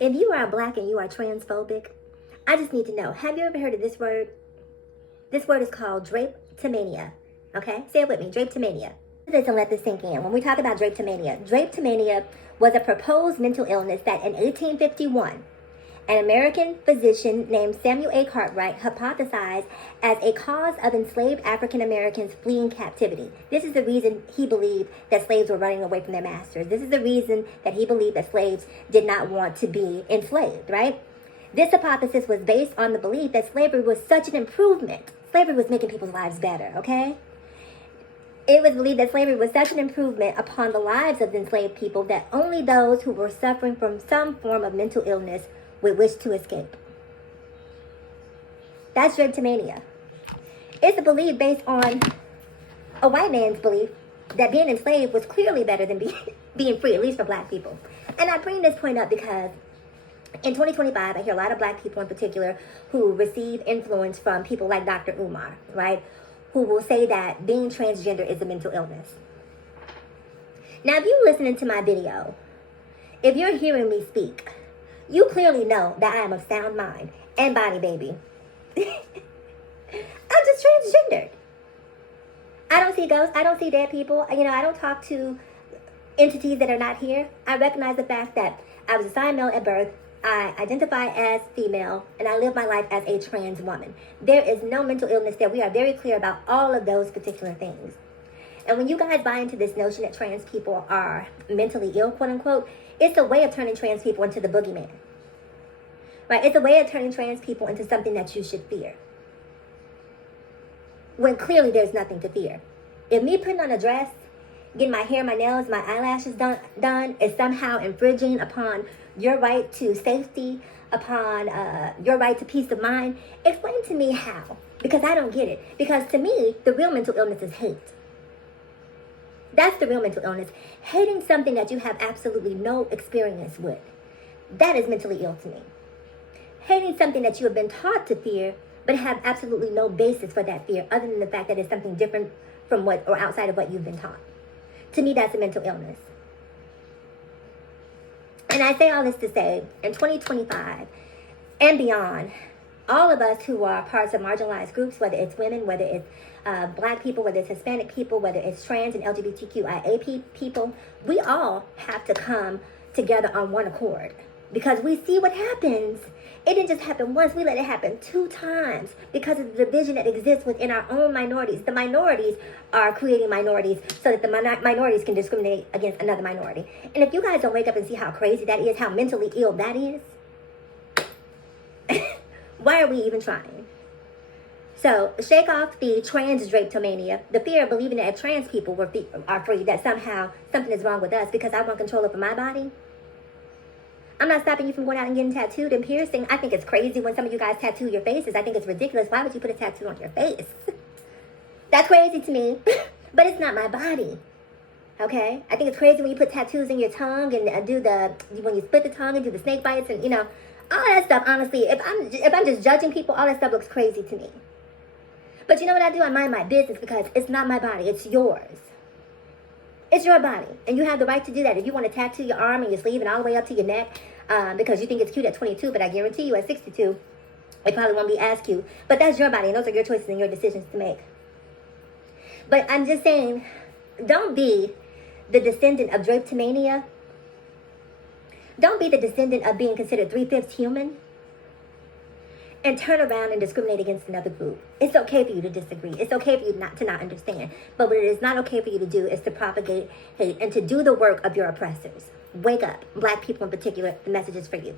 If you are black and you are transphobic, I just need to know, have you ever heard of this word? This word is called Drapetomania. Okay? Say it with me, Drapetomania. This and let this sink in. When we talk about Drapetomania was a proposed mental illness that in 1851, an American physician named Samuel A. Cartwright hypothesized as a cause of enslaved African Americans fleeing captivity. This is the reason he believed that slaves were running away from their masters. This is the reason that he believed that slaves did not want to be enslaved, right? This hypothesis was based on the belief that slavery was such an improvement. Slavery was making people's lives better, okay? It was believed that slavery was such an improvement upon the lives of enslaved people that only those who were suffering from some form of mental illness would wish to escape. That's Drapetomania. It's a belief based on a white man's belief that being enslaved was clearly better than being free, at least for black people. And I bring this point up because in 2025, I hear a lot of black people in particular who receive influence from people like Dr. Umar, right? Who will say that being transgender is a mental illness. Now, if you're listening to my video, if you're hearing me speak, you clearly know that I am of sound mind and body, baby. I'm just transgendered. I don't see ghosts. I don't see dead people. I don't talk to entities that are not here. I recognize the fact that I was assigned male at birth. I identify as female, and I live my life as a trans woman. There is no mental illness there. We are very clear about all of those particular things. And when you guys buy into this notion that trans people are mentally ill, quote unquote, it's a way of turning trans people into the boogeyman. Right? It's a way of turning trans people into something that you should fear. When clearly there's nothing to fear. If me putting on a dress, getting my hair, my nails, my eyelashes done is somehow infringing upon your right to safety, upon your right to peace of mind, explain to me how. Because I don't get it. Because to me, the real mental illness is hate. That's the real mental illness. Hating something that you have absolutely no experience with. That is mentally ill to me. Hating something that you have been taught to fear, but have absolutely no basis for that fear, other than the fact that it's something different from what, or outside of what you've been taught. To me, that's a mental illness. And I say all this to say, in 2025 and beyond, all of us who are parts of marginalized groups, whether it's women, whether it's black people, whether it's Hispanic people, whether it's trans and LGBTQIA people, we all have to come together on one accord. Because we see what happens. It didn't just happen once, we let it happen 2 times because of the division that exists within our own minorities. The minorities are creating minorities so that the minorities can discriminate against another minority. And if you guys don't wake up and see how crazy that is, how mentally ill that is, why are we even trying? So, shake off the trans drapetomania, the fear of believing that if trans people are free, that somehow something is wrong with us because I want control over my body. I'm not stopping you from going out and getting tattooed and piercing. I think it's crazy when some of you guys tattoo your faces. I think it's ridiculous. Why would you put a tattoo on your face? That's crazy to me. But it's not my body. Okay? I think it's crazy when you put tattoos in your tongue and when you split the tongue and do the snake bites and, all that stuff, honestly. If I'm just judging people, all that stuff looks crazy to me. But you know what I do? I mind my business because it's not my body. It's yours. It's your body, and you have the right to do that. If you want to tattoo your arm and your sleeve and all the way up to your neck because you think it's cute at 22, but I guarantee you at 62, it probably won't be as cute. But that's your body, and those are your choices and your decisions to make. But I'm just saying, don't be the descendant of Drapetomania. Don't be the descendant of being considered 3/5 human and turn around and discriminate against another group. It's okay for you to disagree. It's okay for you not understand. But what it is not okay for you to do is to propagate hate and to do the work of your oppressors. Wake up. Black people in particular, the message is for you.